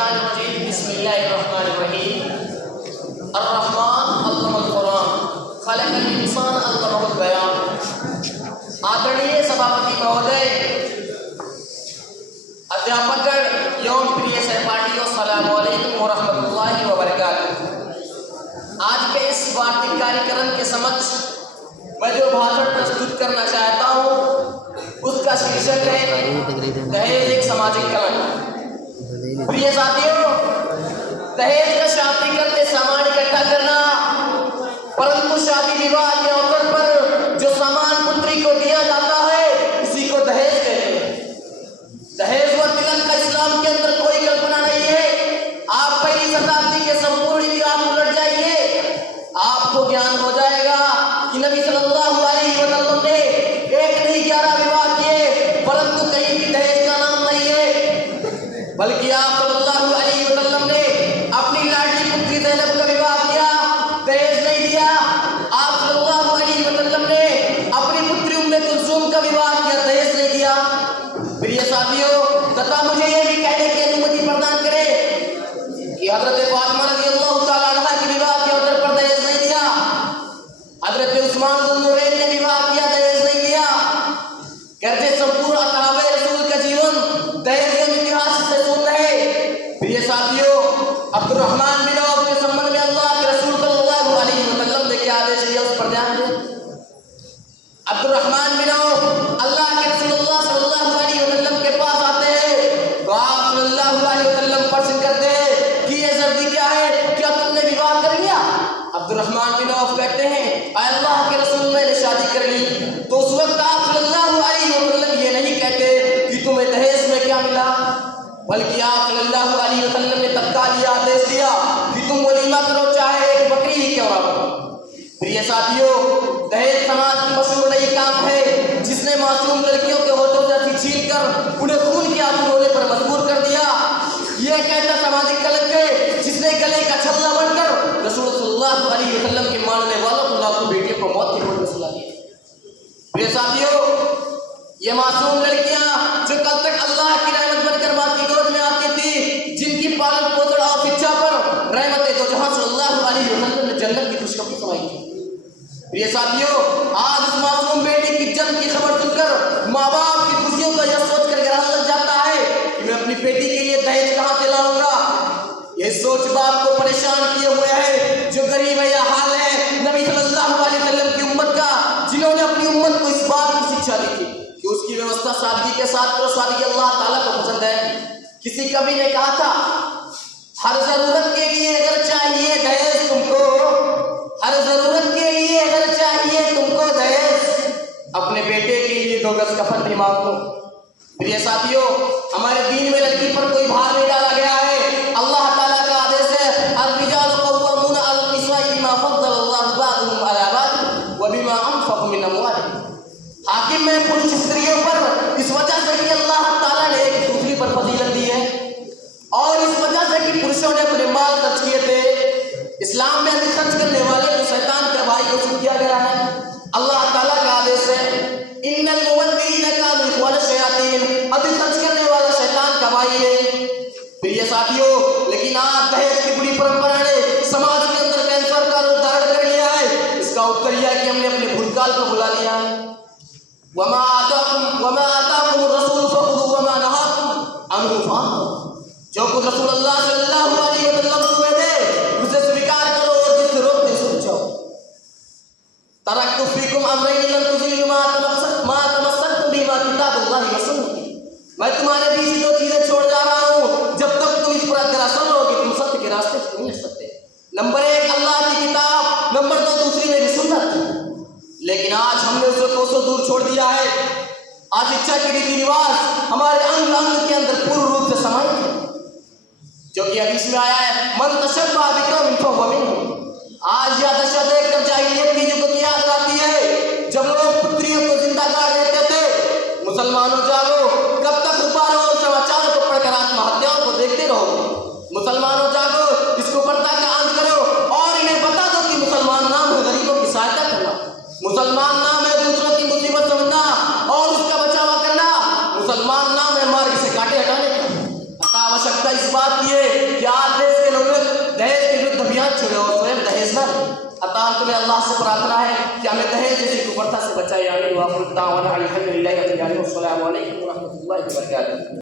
الشیطان الرجیم بسم اللہ الرحمن الرحیم الرحمن علم القرآن خلق الانسان علمہ البیان आदरणीय सभापती महोदय, अध्यापकगण एवं प्रिय सहपाठियों, अस्सलामु अलैकुम व रहमतुल्लाहि व बरकातुहू। आज के इस वार्षिक कार्यक्रम के समक्ष मैं जो भाषण प्रस्तुत करना चाहता हूँ उसका शीर्षक है दहेज एक सामाजिक कलंक। प्रिय साथियों, दहेज का शादी करते सामान इकट्ठा करना, परंतु शादी विवाह के अवसर पर जो सामान पुत्री को दिया जाता है उसी को दहेज कहते हैं। दहेज व तिलक का इस्लाम के अंदर कोई कल्पना नहीं है। आप पहली शताब्दी के संपूर्ण इतिहास उलट जाइए, आपको ज्ञान हो जाएगा कि नबी सल्लल्लाहु अलैहि वसल्लम ने एक नहीं 11 विवाह किए, परंतु कहीं भी दहेज का नाम नहीं है। बल्कि आप सल्लल्लाहु अलैहि वसल्लम ने अपनी लाडली पुत्री ज़ैनब का विवाह किया, दहेज नहीं दिया। आप सल्लल्लाहु अलैहि वसल्लम ने अपनी पुत्री उम्मे कुलसूम का विवाह किया, दहेज नहीं दिया। प्रिय साथियों, तथा मुझे यह भी कहने की अनुमति प्रदान करें कि हजरत फातिमा रज़ियल्लाहु तआला अन्हा के विवाह के अवसर पर दहेज नहीं दिया। हजरत उस्मान ज़ुन्नुरैन ने विवाह किया, दहेज नहीं दिया। करते संपूर्ण असहाबे रसूल का जीवन दहेज के इतिहास से शून्य है। प्रिय साथियों, अब्दुर्रहमान बिन औफ के संबंध में अल्लाह के रसूल सल्लल्लाहु अलैहि वसल्लम ने क्या आदेश दिया उस पर ध्यान दें। अब्दुर्रहमान बिन औफ अल्लाह के रसूल सल्लल्लाहु अलैहि वसल्लम के पास आते हैं तो आप सल्लल्लाहु अलैहि वसल्लम प्रश्न करते हैं कि ये सर्दी क्या है, क्या तुमने विवाह कर लिया? अब्दुर्रहमान बिन औफ कहते हैं अल्लाह के रसूल, मैंने शादी कर ली। तो उस वक्त आप सल्लल्लाहु अलैहि वसल्लम ये नहीं कहते कि तुम्हें दहेज में क्या मिला, बल्कि आप सल्लल्लाहु अलैहि वसल्लम ने तत्काल ये आदेश दिया कि तुम वलीमा करो, चाहे एक बकरी ही क्यों ना हो। प्रिय साथियों, दहेज समाज की मशहूर नई काम है जिसने मासूम लड़कियों के होठों से अथी छीनकर उन्हें खून के आंसू रोने पर मजबूर कर दिया। यह कहता सामाजिक कलंक है जिसने गले का छल्ला बनकर रसूल सल्लल्लाहु अलैहि वसल्लम के मानने वालों को लाखों बेटियों को मौत की घोट में सुला दिया। प्रिय साथियों, ये मासूम लड़कियां जो कल तक अल्लाह की रहमत बनकर मां की गोद में आती थी, जिनकी पालन पोषण और शिक्षा पर रहमत दो जहां सल्लल्लाहु अलैहि वसल्लम ने जन्नत की खुशखबरी सुनाई थी। प्रिय साथियों, आज उस मासूम बेटी की जन्म की खबर सुनकर माँ बाप की खुशियों का यह सोचकर ग्रहण लग जाता है कि मैं अपनी बेटी के लिए दहेज कहाँ से लाऊंगा। यह सोच बाप को परेशान किए हुए है जो गरीब है या हाल है नबी सल्लल्लाहु अलैहि वसल्लम की उम्मत का, जिन्होंने अपनी उम्मत को इस बात की शिक्षा दी थी कि उसकी व्यवस्था सादगी के साथ करो, सादगी अल्लाह ताला को पसंद है। किसी कवि ने कहा था, हर जरूरत के लिए अगर चाहिए दहेज तुमको, हर जरूरत के लिए अगर चाहिए तुमको दहेज, अपने बेटे के लिए 2 गज कफन भी मांग लो। प्रिय साथियों, हमारे दीन में लड़की पर कोई भार नहीं डाला गया है। अल्लाह ताला का आदेश है अर्रिजालु क़व्वामूना अला निसाई बिमा फ़द्दलल्लाहु बअदहुम अला बअद व बिमा अनफ़क़ू मिन अम्वालिहिम। हाकिम में पुरुष स्त्रियों पर इस वजह से कि अल्लाह ताला ने एक दूसरी पर फजीलत दी है और इस वजह से कि पुरुषों ने अपने माल खर्च किए थे। इस्लाम में अधिक खर्च करने वाले को शैतान के भाई घोषित किया गया है। अल्लाह ताला का आदेश है इन्नल मुबद्दिरीन कानू इख़्वान शयातीन, अधिक खर्च करने वाला शैतान का भाई है। प्रिय साथियों, लेकिन आज दहेज की बुरी परंपरा ने समाज के अंदर कैंसर का रूप धारण कर लिया है। इसका उत्तर यह है कि हमने अपने भूतकाल को भुला लिया है। वमा आताकुम रसूल फखुज़ूहु वमा नहाकुम अन्हु फंतहू। जो कुछ रसूल अल्लाह सल्लल्लाहु अलैहि वसल्लम को दे उसे स्वीकार करो और जिससे रोकते से बचाओ। तरक्तु फीकुम अमरैन लन तुज़िल्लू मा तमस्सकतुम बिहिमा किताबुल्लाहि व सुन्नती। मैं तुम्हारे बीच 2 चीजें छोड़ जा रहा हूँ, जब तक तुम इस पर अग्रसर रहोगे तुम सत्य के रास्ते से नहीं हट सकते। नंबर 1 अल्लाह की किताब, नंबर 2 दूसरी मेरी सुन्नत। लेकिन आज हमने उसे कोसों दूर छोड़ दिया है। आज शिक्षा के रीति रिवाज हमारे अंग अंग के अंदर पूर्ण रूप से समाहित है, जो कि हदीस में आया है मन तशब्बह बिक़ौमिन फहुव मिनहुम। आज यह दशा देखकर जाहिलियत की युग की याद आती है जब लोग पुत्रियों को जिंदा गाड़ देते थे। मुसलमानों जागो, कब तक छुपा रहो समाचारों को पढ़कर आत्महत्याओं को देखते रहो। मुसलमानों जागो, इसको पर्दा का अंत करो और इन्हें बता दो कि मुसलमान नाम है गरीबों की सहायता करना, मुसलमान नाम है दूसरों की मुसीबत समझना और उसका बचाव करना, मुसलमान नाम है मार्ग से कांटे हटाने का। आवश्यकता इस बात की है कि आज देश के लोग दहेज के विरुद्ध अभियान छेड़े और स्वयं दहेज ना लें। अतः तुम्हें अल्लाह से प्रार्थना है कि हमें दहेज जैसी कुप्रथा से बचाए। आमीन। वाखिर दावाना अल्हम्दुलिल्लाहि रब्बिल आलमीन। अस्सलामु अलैकुम व रहमतुल्लाहि व बरकातुहू।